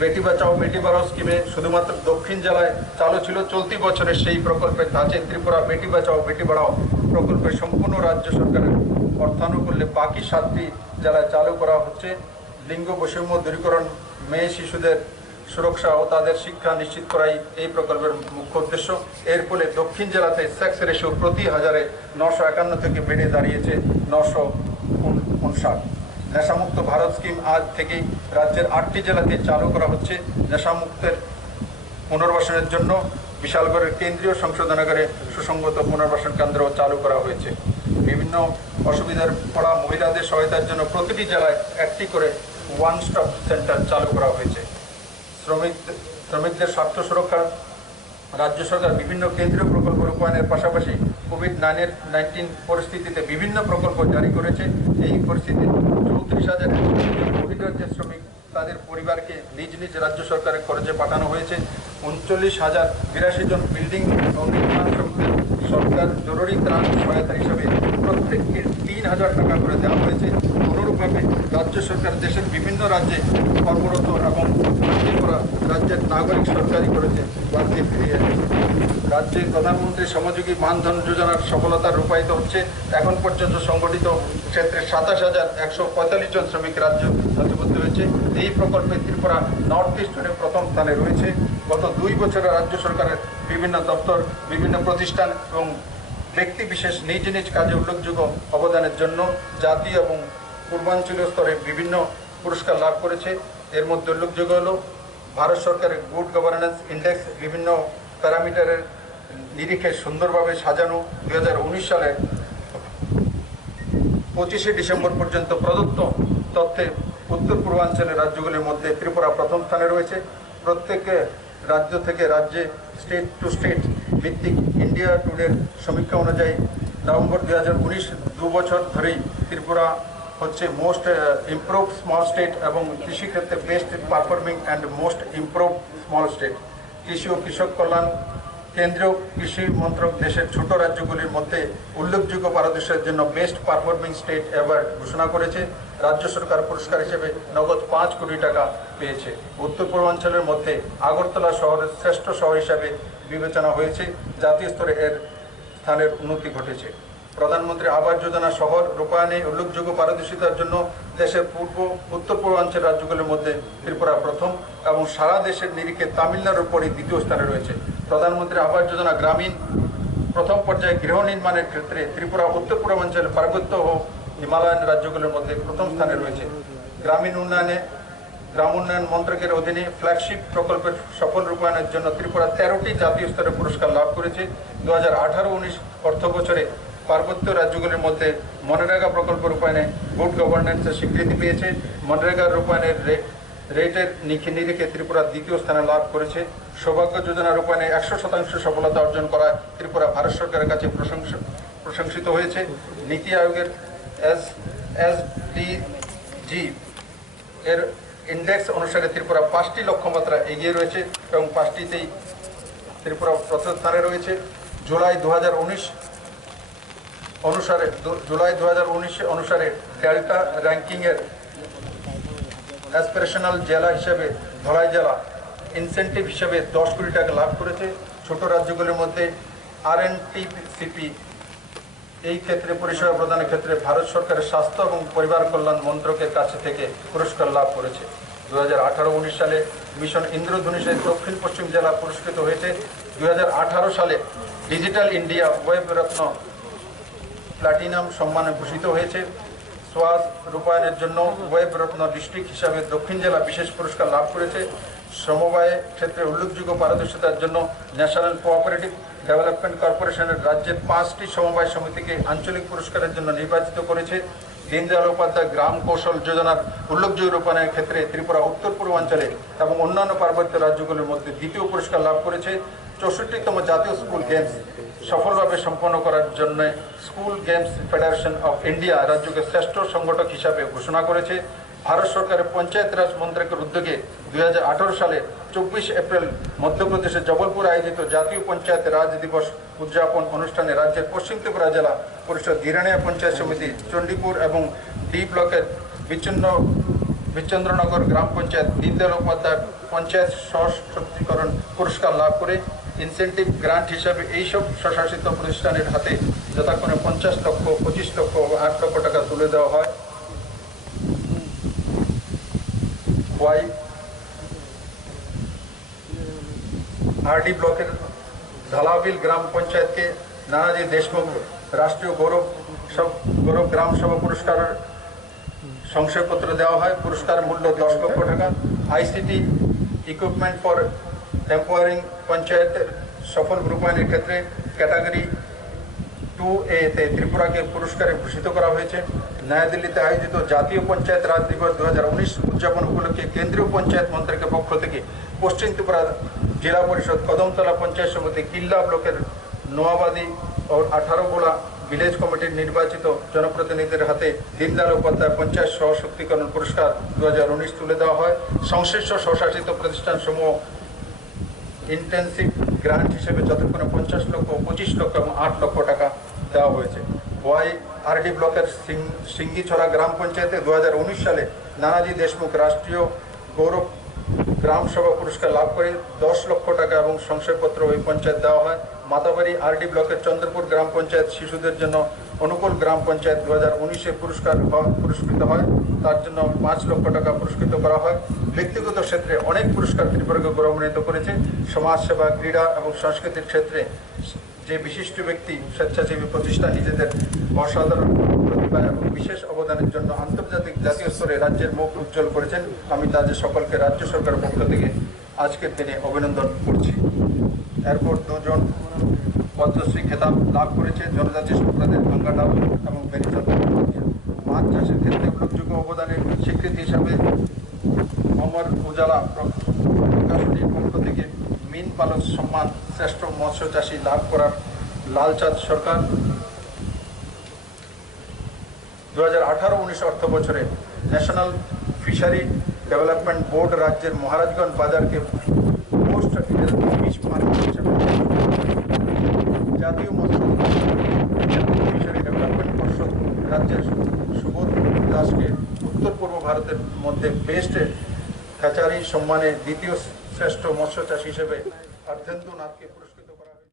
বেটি বাঁচাও বেটি পড়াও স্কিমে শুধুমাত্র দক্ষিণ জেলায় চালু ছিল চলতি বছরের সেই প্রকল্পের ধাঁচে ত্রিপুরা বেটি বাঁচাও বেটি পড়াও প্রকল্পের সম্পূর্ণ রাজ্য সরকারের অর্থানুকূল্যে বাকি 7টি জেলায় চালু করা হচ্ছে। লিঙ্গ বৈষম্য দূরীকরণ, মেয়ে শিশুদের সুরক্ষা ও তাদের শিক্ষা নিশ্চিত করাই এই প্রকল্পের মুখ্য উদ্দেশ্য। এর ফলে দক্ষিণ জেলাতে সেক্স রেশিও প্রতি 1000-এ 951 থেকে বেড়ে দাঁড়িয়েছে 959। নেশামুক্ত ভারত স্কিম আজ থেকেই রাজ্যের 8টি জেলাতে চালু করা হচ্ছে। নেশামুক্তের পুনর্বাসনের জন্য বিশালগড়ের কেন্দ্রীয় সংশোধনাগারে সুসংগত পুনর্বাসন কেন্দ্র চালু করা হয়েছে। বিভিন্ন অসুবিধার পড়া মহিলাদের সহায়তার জন্য প্রতিটি জেলায় একটি করে ওয়ান স্টপ সেন্টার চালু করা হয়েছে। শ্রমিকদের স্বার্থ সুরক্ষা রাজ্য সরকার বিভিন্ন কেন্দ্রীয় প্রকল্প রূপায়ণের পাশাপাশি কোভিড-19 পরিস্থিতিতে বিভিন্ন প্রকল্প জারি করেছে। এই পরিস্থিতিতে 34,000 বহিরাজ্যের শ্রমিক তাদের পরিবারকে নিজ নিজ রাজ্য সরকারের খরচে পাঠানো হয়েছে। 39,082 জন বিল্ডিং ও নির্মাণ শ্রমিকদের সরকার জরুরি ত্রাণ সহায়তা হিসাবে প্রত্যেককে 3,000 টাকা করে দেওয়া হয়েছে। অনুরূপভাবে রাজ্য সরকার দেশের বিভিন্ন রাজ্যে কর্মরত এবং রাজ্যের নাগরিক সরকারি করেছে রাজ্যে ফিরিয়ে এনেছে। রাজ্যে প্রধানমন্ত্রী শ্রমযোগী মানধন যোজনার সফলতা রূপায়িত হচ্ছে। এখন পর্যন্ত সংগঠিত ক্ষেত্রে 27,145 জন শ্রমিক রাজ্য নথিবদ্ধ হয়েছে। এই প্রকল্পে ত্রিপুরা নর্থ ইস্ট জোনে প্রথম স্থানে রয়েছে। গত 2 বছরে রাজ্য সরকারের বিভিন্ন দপ্তর, বিভিন্ন প্রতিষ্ঠান এবং ব্যক্তি বিশেষ নিজ নিজ কাজে উল্লেখযোগ্য অবদানের জন্য জাতীয় এবং পূর্বাঞ্চলীয় স্তরে বিভিন্ন পুরস্কার লাভ করেছে। এর মধ্যে উল্লেখযোগ্য হল ভারত সরকারের গুড গভর্নেন্স ইন্ডেক্স বিভিন্ন প্যারামিটারের নিরিখে সুন্দরভাবে সাজানো 2019 সালের 25শে ডিসেম্বর পর্যন্ত প্রদত্ত তথ্যে উত্তর পূর্বাঞ্চলের রাজ্যগুলির মধ্যে ত্রিপুরা প্রথম স্থানে রয়েছে। প্রত্যেক রাজ্য থেকে রাজ্যে স্টেট টু স্টেট ভিত্তিক ইন্ডিয়া টুডের সমীক্ষা অনুযায়ী নভেম্বর 2019 2 বছর ধরেই ত্রিপুরা হচ্ছে মোস্ট ইমপ্রুভ স্মল স্টেট এবং কৃষিক্ষেত্রে best performing and most improve small state. কৃষি ও কৃষক কল্যাণ কেন্দ্রীয় কৃষি মন্ত্রক দেশের ছোট রাজ্যগুলির মধ্যে উল্লেখযোগ্য পারদর্শের জন্য বেস্ট পারফর্মিং স্টেট অ্যাওয়ার্ড ঘোষণা করেছে। রাজ্য সরকার পুরস্কার হিসেবে নগদ 5 কোটি টাকা পেয়েছে। উত্তর পূর্বাঞ্চলের মধ্যে আগরতলা শহরের শ্রেষ্ঠ শহর হিসাবে বিবেচনা হয়েছে। জাতীয় স্তরে এর স্থানের উন্নতি ঘটেছে। প্রধানমন্ত্রী আবাস যোজনা শহর রূপায়ণে উল্লেখযোগ্য পারদর্শিতার জন্য দেশের উত্তর পূর্বাঞ্চল রাজ্যগুলির মধ্যে ত্রিপুরা প্রথম এবং সারা দেশের নিরিখে তামিলনাড়ুর পরই 2য় স্থানে রয়েছে। প্রধানমন্ত্রী আবাস যোজনা গ্রামীণ প্রথম পর্যায়ে গৃহ নির্মাণের ক্ষেত্রে ত্রিপুরা উত্তর পূর্বাঞ্চলের পার্বত্য ও হিমালয়ান রাজ্যগুলির মধ্যে প্রথম স্থানে রয়েছে। গ্রাম উন্নয়ন মন্ত্রকের অধীনে ফ্ল্যাগশিপ প্রকল্পের সফল রূপায়ণের জন্য ত্রিপুরা 13টি জাতীয় স্তরের পুরস্কার লাভ করেছে। 2018-19 অর্থ বছরে পার্বত্য রাজ্যগুলির মধ্যে মনরেগা প্রকল্প রূপায়ণে গুড গভর্নেন্সের স্বীকৃতি পেয়েছে। মনরেগা রূপায়ণের রেটের নিরিখে ত্রিপুরা 2য় স্থানে লাভ করেছে। সৌভাগ্য যোজনা রূপায়ণে 100% সফলতা অর্জন করায় ত্রিপুরা ভারত সরকারের কাছে প্রশংসিত হয়েছে। নীতি আয়োগের SDG এর ইন্ডেক্স অনুসারে ত্রিপুরা 5টি লক্ষ্যমাত্রা এগিয়ে রয়েছে এবং 5টিতেই ত্রিপুরা প্রথম স্থানে রয়েছে। জুলাই 2019 অনুসারে ডেল্টা র্যাঙ্কিংয়ের অ্যাসপিরেশনাল জেলা হিসেবে ধলাই জেলা ইনসেন্টিভ হিসেবে 10 কোটি টাকা লাভ করেছে। ছোট রাজ্যগুলির মধ্যে RNTCP এই ক্ষেত্রে পরিষেবা প্রদানের ক্ষেত্রে ভারত সরকারের স্বাস্থ্য এবং পরিবার কল্যাণ মন্ত্রকের কাছে থেকে পুরস্কার লাভ করেছে। 2018-19 সালে মিশন ইন্দ্রধনুষে দক্ষিণ পশ্চিম জেলা পুরস্কৃত হয়েছে। 2018 সালে ডিজিটাল ইন্ডিয়া ওয়েব রত্ন প্লাটিনাম সম্মানে ভূষিত হয়েছে। সোয়াস রূপায়ণের জন্য ওয়েব রত্ন ডিস্ট্রিক্ট হিসাবে দক্ষিণ জেলা বিশেষ পুরস্কার লাভ করেছে। সমবায় ক্ষেত্রে উল্লেখযোগ্য পারদর্শিতার জন্য ন্যাশনাল কোঅপারেটিভ ডেভেলপমেন্ট কর্পোরেশনের রাজ্যের 5টি সমবায় সমিতিকে আঞ্চলিক পুরস্কারের জন্য নির্বাচিত করেছে। দীনদয়াল উপাধ্যায় গ্রাম কৌশল যোজনার উল্লেখযোগ্য রূপায়ণের ক্ষেত্রে ত্রিপুরা উত্তর পূর্বাঞ্চলে এবং অন্যান্য পার্বত্য রাজ্যগুলির মধ্যে দ্বিতীয় পুরস্কার লাভ করেছে। 64তম জাতীয় স্কুল গেমস সফলভাবে সম্পন্ন করার জন্য school games federation of India রাজ্যকে শ্রেষ্ঠ সংগঠক হিসাবে ঘোষণা করেছে। ভারত সরকারের পঞ্চায়েত রাজ মন্ত্রকের উদ্যোগে 2018 সালে 24 এপ্রিল মধ্যপ্রদেশের জবলপুর আয়োজিত জাতীয় পঞ্চায়েত রাজ দিবস উদযাপন অনুষ্ঠানে রাজ্যের পশ্চিম ত্রিপুরা জেলা পরিষদ গিরানিয়া পঞ্চায়েত সমিতি, চণ্ডীপুর এবং ডি ব্লকের বিচন্দ্রনগর গ্রাম পঞ্চায়েত দীনদয়াল উপাধ্যায় পঞ্চায়েত সশক্তিকরণ পুরস্কার লাভ করে ইনসেন্টিভ গ্রান্ট হিসাবে এইসব স্বশাসিত প্রতিষ্ঠানের হাতে যথাক্রমে 50 লক্ষ, 25 লক্ষ ও 8 লক্ষ টাকা তুলে দেওয়া হয়। आरडी ब्लॉकेर धालाबिल ग्राम पंचायत के नानाजी देशमुख राष्ट्रीय गौरव ग्राम सभा पुरस्कार शंसापत्र देওয়া হয়। पुरस्कार मूल्य 10 লক্ষ টাকা। ICT equipment for empowering panchayat सफल रूपायনের ক্ষেত্রে कैटेगरी 2A তে ত্রিপুরাকে পুরস্কারে ভূষিত করা হয়েছে। নয়াদিল্লিতে আয়োজিত জাতীয় পঞ্চায়েত রাজ দিবস 2019 উদযাপন উপলক্ষে কেন্দ্রীয় পঞ্চায়েত মন্ত্রকের পক্ষ থেকে পশ্চিম ত্রিপুরা জেলা পরিষদ কদমতলা পঞ্চায়েত সমিতি কিল্লা ব্লকের নোয়াবাদী ও 18 গোলা ভিলেজ কমিটির নির্বাচিত জনপ্রতিনিধিদের হাতে দীনদয়াল উপাধ্যায় পঞ্চায়েত সশক্তিকরণ পুরস্কার 2019 তুলে দেওয়া হয়। সংশ্লিষ্ট স্বশাসিত প্রতিষ্ঠানসমূহ ইন্টেন্সিভ গ্রান্ট হিসেবে যতক্ষণে 50 লক্ষ, 25 লক্ষ এবং 8 লক্ষ টাকা দেওয়া হয়েছে। আরডি ব্লকের সিঙ্গিছড়া গ্রাম পঞ্চায়েতে 2019 সালে নানাজি দেশমুখ রাষ্ট্রীয় গৌরব গ্রাম সভা পুরস্কার লাভ করে 10 লক্ষ টাকা এবং শংসাপত্র ওই পঞ্চায়েত দেওয়া হয়। মাতাবাড়ি আরডি ব্লকের চন্দ্রপুর গ্রাম পঞ্চায়েত শিশুদের জন্য অনুকূল গ্রাম পঞ্চায়েত 2019-এ পুরস্কৃত হয়। তার জন্য 5 লক্ষ টাকা পুরস্কৃত করা হয়। ব্যক্তিগত ক্ষেত্রে অনেক পুরস্কার ত্রিপুরাকে গৌরবান্বিত করেছে। সমাজসেবা, ক্রীড়া এবং সংস্কৃতির ক্ষেত্রে যে বিশিষ্ট ব্যক্তি, স্বেচ্ছাসেবী প্রতিষ্ঠান নিজেদের অসাধারণ প্রতিভা এবং বিশেষ অবদানের জন্য আন্তর্জাতিক জাতীয় স্তরে রাজ্যের মুখ উজ্জ্বল করেছেন, আমি তাদের সকলকে রাজ্য সরকারের পক্ষ থেকে আজকের দিনে অভিনন্দন করছি। এরপর 2 জন পদ্মশ্রী খেতাব লাভ করেছে জনজাতি সম্প্রদায়ের গঙ্গাডাল এবং বেনিচন্দ্র। মাছ চাষের ক্ষেত্রে উল্লেখযোগ্য অবদানের স্বীকৃতি হিসাবে অমর উজালা প্রকাশনীর পক্ষ থেকে মিন পালক সম্মান শ্রেষ্ঠ মৎস্য চাষী লাভ করার লালচাঁদ সরকার 2018-19 অর্থ বছরে ন্যাশনাল ফিশারি ডেভেলপমেন্ট বোর্ড রাজ্যের মহারাজগঞ্জ বাজারকে পোস্ট ফিশ মার্কেট হিসেবে জাতীয় মৎস্য ফিশারি ডেভেলপমেন্ট পর্ষদ রাজ্যের সুবোধ দাসকে উত্তর পূর্ব ভারতের মধ্যে বেস্ট হ্যাচারি সম্মানে দ্বিতীয় শ্রেষ্ঠ মৎস্য চাষী হিসেবে অর্ধেন্দুনাথকে পুরস্কৃত